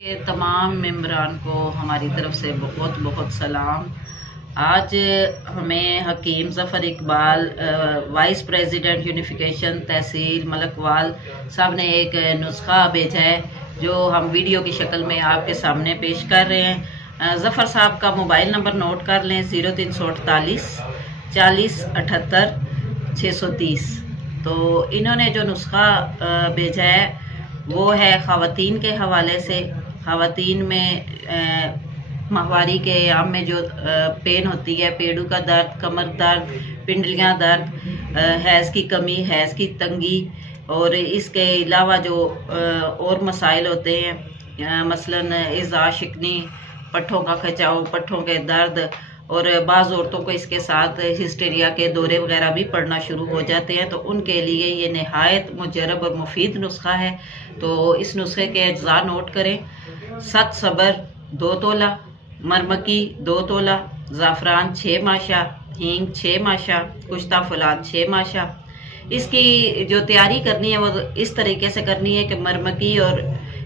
के तमाम मेंबरान को हमारी तरफ से बहुत बहुत सलाम। आज हमें Hakeem Zafar Iqbal vice president unification tehsil Malakwal sahab ने एक नुस्खा भेजा है जो हम वीडियो की शक्ल में आपके सामने पेश कर रहे हैं। ज़फ़र साहब का मोबाइल नंबर नोट कर लें 0348 40 78 630। तो इन्होंने जो नुस्खा भेजा है वो है ख़वातीन के हवाले से। ख़वातीन में माहवारी के आम में जो पेन होती है, पेड़ू का दर्द, कमर दर्द, पिंडलियां दर्द, हैज़ की कमी, हैज़ की तंगी और इसके अलावा जो और मसाइल होते हैं मसलन इज़ा शिकनी, पट्ठों का खिंचाव, पट्ठों के दर्द और बाज़ औरतों को इसके साथ हिस्टेरिया के दौरे वगैरह भी पड़ना शुरू हो जाते हैं, तो उनके लिए ये नहायत मुजरब और मुफीद नुस्खा है। तो इस नुस्खे के अज्जा नोट करें। 7 सबर 2 तोला, मरमकी 2 तोला, ज़ाफ़रान 6 माशा, हींग 6 माशा, कुश्ता फुलाद 6 माशा। इसकी जो तैयारी करनी है वो इस तरीके से करनी है कि मरमकी और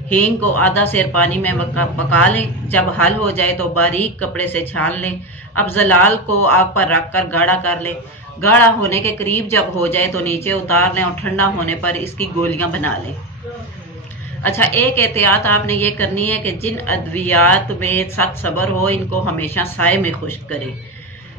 हींग को आधा सेर पानी में पका लें। जब हल हो जाए तो बारीक कपड़े से छान लें। अब जलाल को आग पर रखकर गाढ़ा कर लें। गाढ़ा होने के करीब जब हो जाए तो नीचे उतार लें और ठंडा होने पर इसकी गोलियां बना लें। अच्छा, एक एहतियात आपने ये करनी है कि जिन अद्वियात में 7 सबर हो इनको हमेशा साए में खुश्क करें।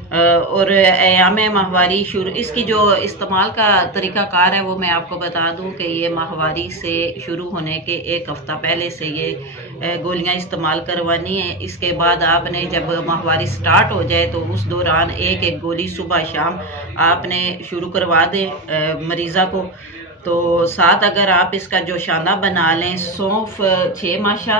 और अयाम माहवारी शुरू, इसकी जो इस्तेमाल का तरीकाकार है वो मैं आपको बता दूं कि ये माहवारी से शुरू होने के 1 हफ्ता पहले से ये गोलियां इस्तेमाल करवानी है। इसके बाद आपने जब माहवारी स्टार्ट हो जाए तो उस दौरान एक एक गोली सुबह शाम आपने शुरू करवा दें मरीज़ा को। तो साथ अगर आप इसका जो शांदा बना लें, सौंफ 6 माशा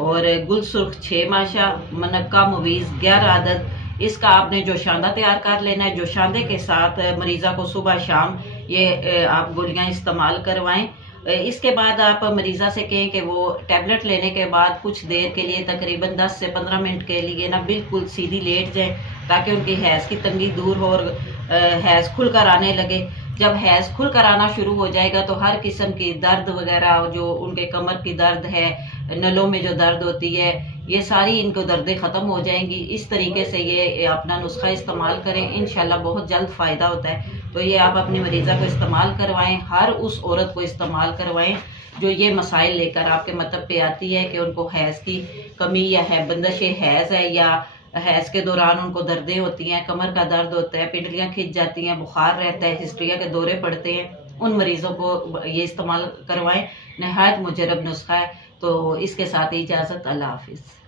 और गुलसुर्ख 6 माशा, मनक्का मुवीज़ 11 अदद, इसका आपने जो शांदा तैयार कर लेना है। जो शांदे के साथ मरीज़ा को सुबह शाम ये आप गोलियां इस्तेमाल करवाएं। इसके बाद आप मरीज़ा से कहें कि वो टैबलेट लेने के बाद कुछ देर के लिए तकरीबन 10 से 15 मिनट के लिए ना बिल्कुल सीधी लेट जाए ताकि उनकी हैज़ की तंगी दूर हो और हैज़ खुलकर आने लगे। जब हैज़ खुलकर आना शुरू हो जाएगा तो हर किस्म की दर्द वगैरह, जो उनके कमर की दर्द है, नलों में जो दर्द होती है, ये सारी इनको दर्दें ख़त्म हो जाएंगी। इस तरीके से ये अपना नुस्खा इस्तेमाल करें, इंशाल्लाह बहुत जल्द फ़ायदा होता है। तो ये आप अपनी मरीज़ा को इस्तेमाल करवाएं, हर उस औरत को इस्तेमाल करवाएं जो ये मसाइल लेकर आपके मतलब पे आती है कि उनको हैज़ की कमी या है बंदश हैज़ है, या हैज़ के दौरान उनको दर्दें होती हैं, कमर का दर्द होता है, पिंडलियां खिंच जाती हैं, बुखार रहता है, हिस्ट्रिया के दौरे पड़ते हैं। उन मरीजों को ये इस्तेमाल करवाएं। नहायत मुजरब नुस्खा है। तो इसके साथ ही इजाज़त, अल्लाह हाफिज़।